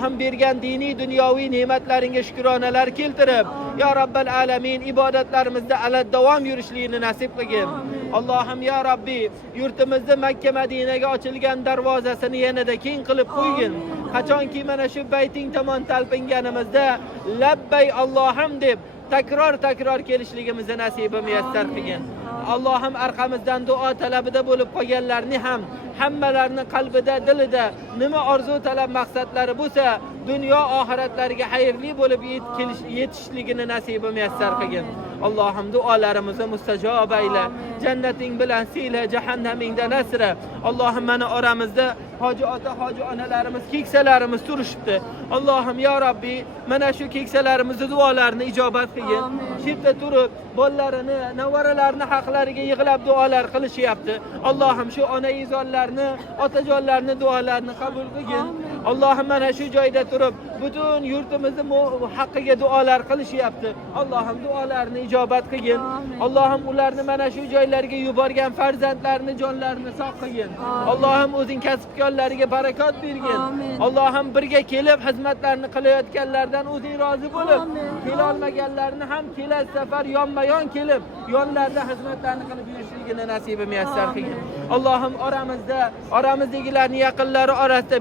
Allohim bergan diniy dunyoviy ne'matlaringga shukronalar keltirib, ya Rabbal alamin ibodatlarimizda alad davom yurishligini nasib qilgin. Allohim ya Rabbi, yurtimizda Makka Madinaga ochilgan darvozasini yanada keng qilib qo'ygin. Qachonki mana shu bayting tomon talpinganimizda labbay Allohim deb takror kelishligimizni nasibi muyassar qilgin. Allohim orqamizdan duo talabida bo'lib qolganlarni ham hammalarning qalbida, dilida nima orzu talab maqsadlari bo'lsa, dunyo oxiratlariga xayrli bo'lib yetishligini nasibi muyassar qilgin. Allohim duolarimizni mustajob ayla. Jannating bilan siyla, jahannamingdan asra. Allohim mana oramizda hoji ota, hoji onalarimiz, keksalarimiz turishibdi. Allohim ya Rabbi, mana shu keksalarimizni duolarini ijobat qilgin. Shirda turib, bolalarini, nevaralarini haqlariga yig'lab duolar qilishyapti. Allohim shu onaizonlarni, otajonlarni duolarini qabul qilgin. Allohim mana shu joyda turib, butun yurtimizni haqqiga duolar qilishyapti. Allohim duolarini ijobat qilgin. Allohim ularni mana shu joylarga yuborgan farzandlarini, jonlarini sog' qilgin. Allohim o'zing kasbkorlariga barakot bergin. Allohim birga kelib xizmatlarni qilayotganlardan o'zing rozi bo'lib, kela olmaganlarni ham kelasi safar yonma-yon kelib, yonlarida xizmatlarni qilib yurishligini nasibi muyassar qilgin. Allohim oramizdagilarning yaqinlari orasida